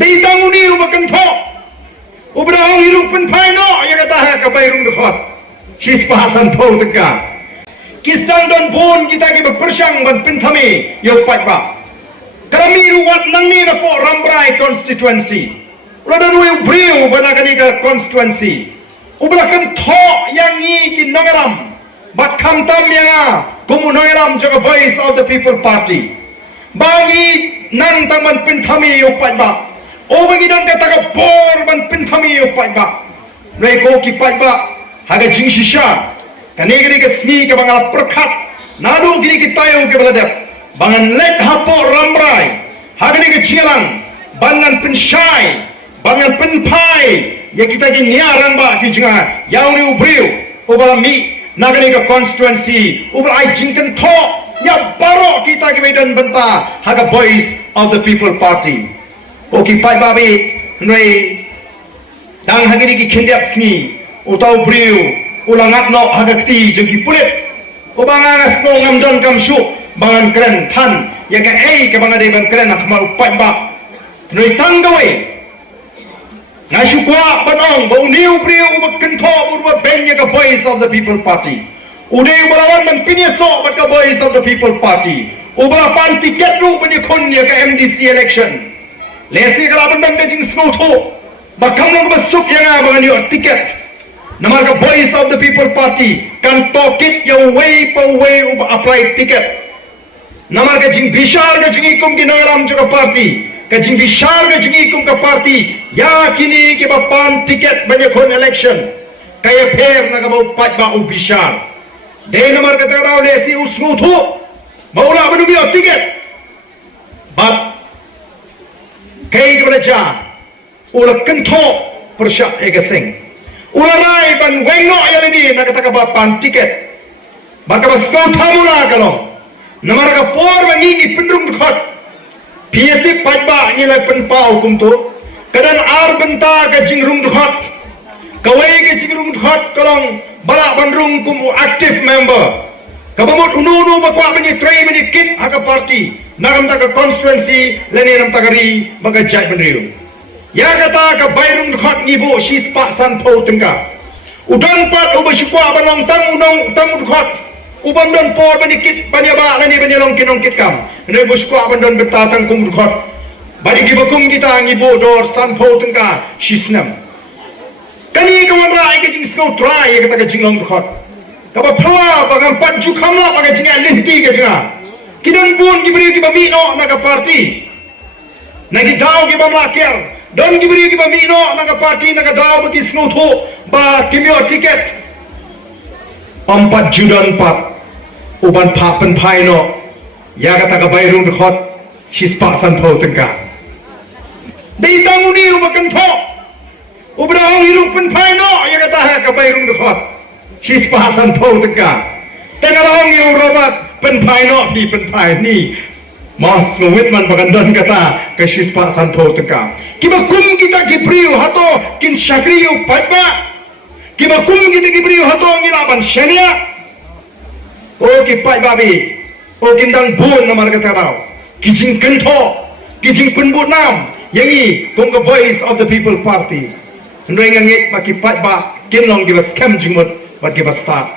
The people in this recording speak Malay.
Di tanguni ubakan thok. Ubrahong hirup penpai no. Ya kata ha kabayrung dekhot. Sis pahasan thok tegak. Kisang don pun kita kita bersang ban penthami. Yo patba. Kami ruwat nangni na po Rambrai constituency. Udah nuyu beriu banakani ke constituency. Ubrakan thok yang ni kinongaram. Bat kamtam yang kumunongaram jaga voice of the people party. Bagi nang taman penthami yo patba. O bagi dan kata ka por ban penthami yo patba. Reko ki patba haga jingshisha. Kanigri ke sni ke bangala perkat. Nadu gini ki tayo ke baladap. Bangan lek hapo Rambrai. Haga ni ke jingalang. Bangan pensyai. Bangan penpai. Ya kita ki niaran ba ki jinga. Yang ni ubriu. Ubala mi. Nagani ke constituency. Ubala ai jingkan to. Ya baro kita ki medan benta. Haga voice of the people party. Oki pai babi. Nui. Dang hagini ki kendiak sni. Utau briu. Ulangat no haga kti jengki pulit. Ubanga sno ngamdan kam syuk. Bangan keren tan. Ya ka ke bangade ban keren akmal upai ba. Nui tanggawai. Nasukwa banong bau niu priu ubak kentho urba benya ka voice of the people party. Udai ubalawan man pinyeso bat ka voice of the people party. Ubalapan tiket ru penyekon ya ka MDC election. Lesi kalaban dan kajing snoto. Bakam nang besuk yang abangan yo tiket. Namar ka voice of the people party kan tokit ya way pa way uba apply tiket. Namar ka jing bishar ka jing ikum kinaram juga party. Kajing bishar kajing ikum ka party ya kini ke bapan tiket banyakon election kaya fair na kabau pat ba u bishar de namar kata raw le si usnuthu maula banu biyo tiket bat kay kebraja ula kentho persyak egasing ula rai ban wengo ya ni na kata ka bapan tiket baka basau thamula kalau namar ka por bangi pendrung khot PSP pajba nilai penpau hukum tu. Kadang ar benta ke jingrung dukhot. Kawai ke jingrung dukhot kalong balak bandrung kum active member. Kabamut unu bakwa bani tray bani kit haka party. Nagam taka constituency leni nam takari baga jaj bandriu. Ya kata ka bayrung dukhot ngibo shis pak san pau tengka. Udan pat ubashikwa banong tang unong tang dukhot. Uban don por bani kit bani ba leni bani long kinong kit kam. Nei buskwa aban don betatang kum dukhot. Bani gibakum kita ngibo dor san pau tengka shisnam. Kani kawan rai ke jing snow try ya kata ke jing long dukhot. Kaba phala bagang pat ju khamla baga jing linti ke jinga. Kidan bun gibri ki bami no naga party. Nagi daw ki bamla ker. Don gibri ki bami no naga party naga daw ki snow tho ba kimyo tiket. 4 Judan 4 uban papen paino ya kata ka bayrung dekhot sispa san pho tengka dei tanguni ubakan tho ubrahong hirup pen paino ya kata ha ka bayrung dekhot sispa san pho tengka tengarong yu robat pen paino hi pen pai ni mas ngwit man bagandon kata ka sispa san pho tengka kibakum kita gibriu hato kin shakriu paiba Kiba kum kita kibri hatong ilaban syania. O kipai babi. O kindang bun namar kata raw. Kijing kentho. Kijing penbunam. Yangi kung ka voice of the people party. Nrengang ngit makipai ba kinlong kiba scam jingmut. Bat kiba start.